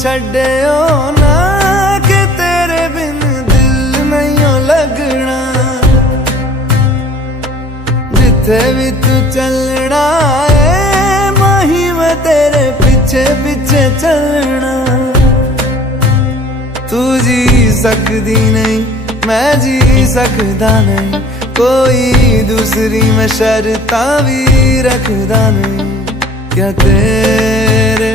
छड्डियो ना कि तेरे बिन दिल नहीं लगना। जिथे भी तू चलना है माही मैं तेरे पीछे पीछे चलना। तू जी सकदी नहीं मैं जी सकदा नहीं, कोई दूसरी मैं शर्तां भी रखदा नहीं। क्या तेरे